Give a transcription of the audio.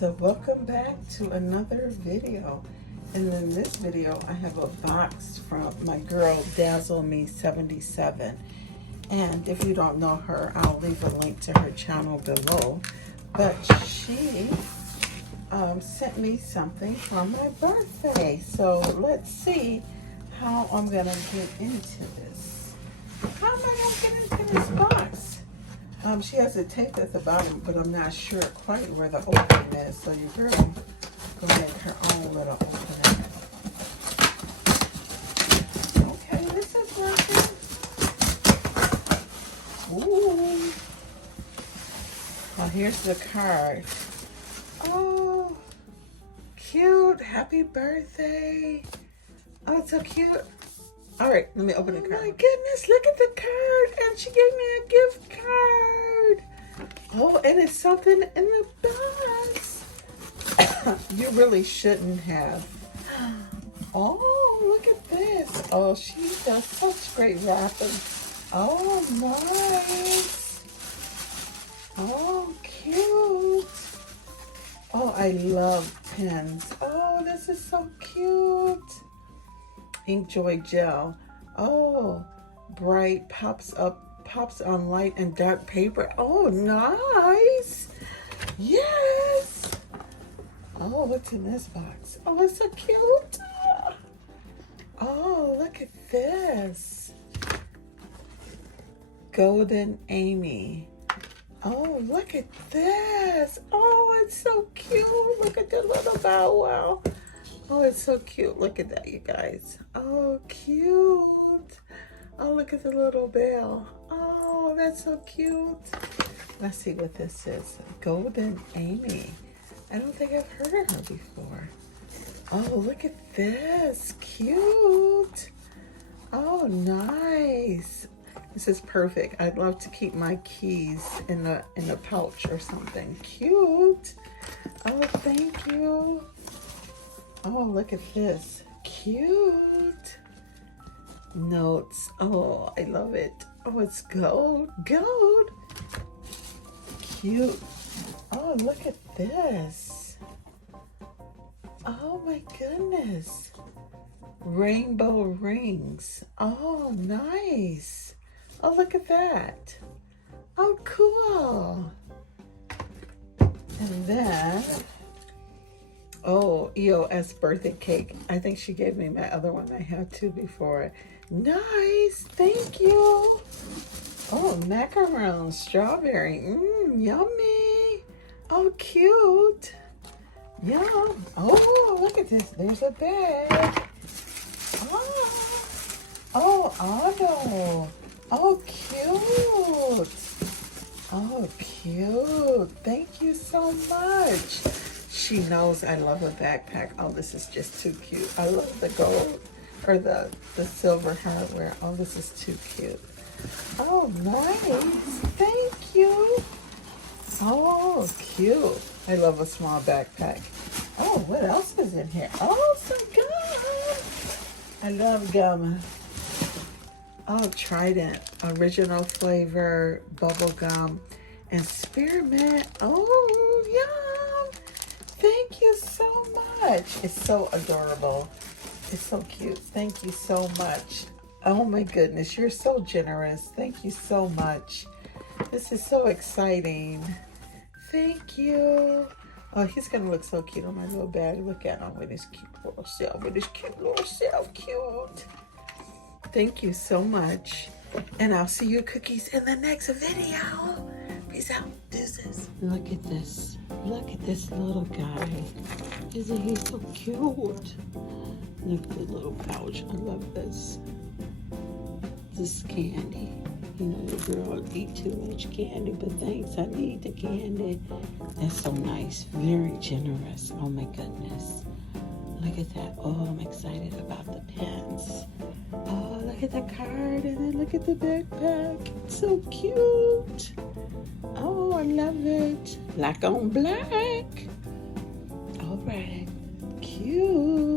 So welcome back to another video. And in this video, I have a box from my girl Dazzle Me 77. And if you don't know her, I'll leave a link to her channel below. But she sent me something for my birthday. So let's see how I'm gonna get into this. How am I gonna get into this box? She has it taped at the bottom, but I'm not sure quite where the opening is. So you heard me go make her own little opening. Okay, this is working. Ooh. Well, here's the card. Oh, cute. Happy birthday. Oh, it's so cute. All right, let me open the card. Oh my goodness, look at the card. And she gave me a gift card. Oh, and it's something in the box. You really shouldn't have. Oh, look at this. Oh, she does such great wrapping. Oh, nice. Oh, cute. Oh, I love pens. Oh, this is so cute. Inkjoy gel. Oh, bright, pops on light and dark paper. Oh, nice. Yes. Oh, what's in this box? Oh, it's so cute. Oh, look at this. Golden Amy. Oh, look at this. Oh, it's so cute. Look at the little bow wow. Oh, it's so cute. Look at that, you guys. Oh, cute. Oh, look at the little bell. Oh, that's so cute. Let's see what this is. Golden Amy. I don't think I've heard of her before. Oh, look at this. Cute. Oh, nice. This is perfect. I'd love to keep my keys in the pouch or something. Cute. Oh, thank you. Oh, look at this. Cute. Notes. Oh, I love it. Oh, it's gold. Gold. Cute. Oh, look at this. Oh, my goodness. Rainbow rings. Oh, nice. Oh, look at that. Oh, cool. And then... oh, EOS birthday cake. I think she gave me my other one. I had two before. Nice. Thank you. Oh, macaron strawberry. Yummy. Oh, cute. Yum. Oh, look at this. There's a bag. Oh, Otto. Oh, cute. Oh, cute. Thank you so much. She knows I love a backpack. Oh, this is just too cute. I love the gold or the silver hardware. Oh, this is too cute. Oh, nice. Thank you. Oh, cute. I love a small backpack. Oh, what else is in here? Oh, some gum. I love gum. Oh, Trident. Original flavor, bubble gum, and spearmint. Oh, yum. Thank you so much. It's so adorable. It's so cute. Thank you so much. Oh my goodness, you're so generous. Thank you so much. This is so exciting. Thank you. Oh, he's gonna look so cute on my little bag. Look at him with his cute little self. With his cute little self. Cute. Thank you so much. And I'll see you cookies in the next video. Peace out. Deuces. Look at this. Look at this little guy. Isn't he so cute? Look at the little pouch. I love this. This is candy. You know, the girl eat too much candy, but thanks, I need the candy. That's so nice. Very generous. Oh my goodness. Look at that. Oh, I'm excited about the pens. Oh, look at the card, and then look at the backpack. It's so cute. Oh, I love it. Black on black. All right. Cute.